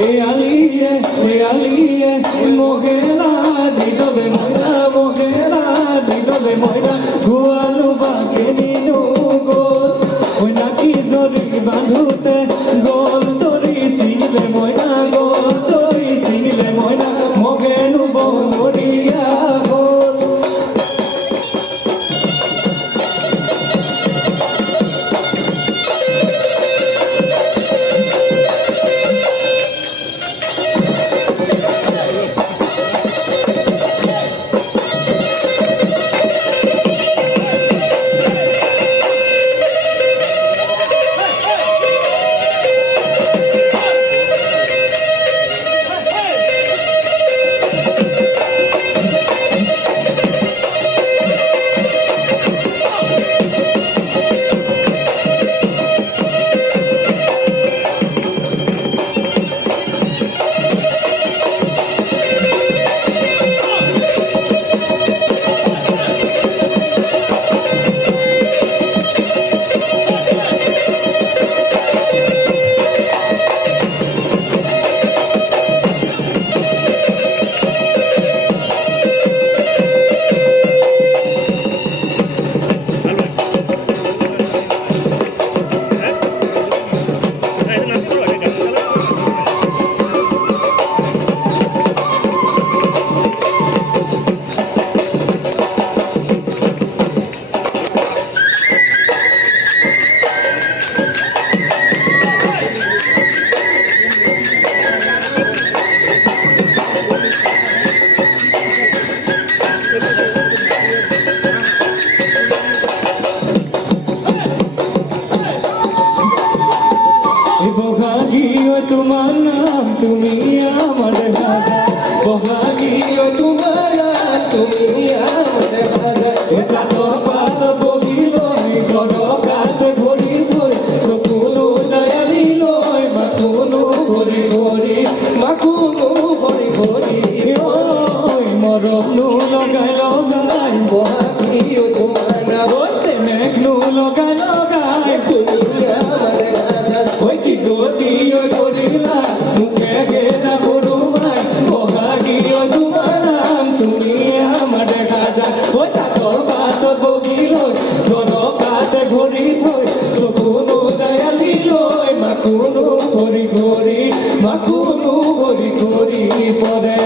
আলিয়ে মোগেরা দিলবে ময়না গুয়ালু বাকে নিনু গোল ওই নাকি জরি বাঁধুতে গোল জরি সিলে ময়না গোল জরি সিলে ময়না মগেনু বনরিয়া গোল বহাগীয় তোমার নাম তুমি আমার রাজা বহাগীয় তোমার নাম তুমি আমার রাজা এটা তো পাত বগিল ঘর কাছে ভরি থই সকুলো দয়ালি লয় মাকুনো ভরি ভরি ওই মরম নু লগাই বহাগীয় তোমার নাম বসে মেঘ নু লগাই তুমি আমার রাজা ওই কি গতি ওই গরিলা মুখে গেরা গরু ভাই বহাগীয় তোমার নাম তুমি আমার রাজা ওই তাতর বাত বগিল ঘর কাছে ঘড়ি থই সকুনো দয়ালি লয় মাকুনো ঘড়ি ঘড়ি পরে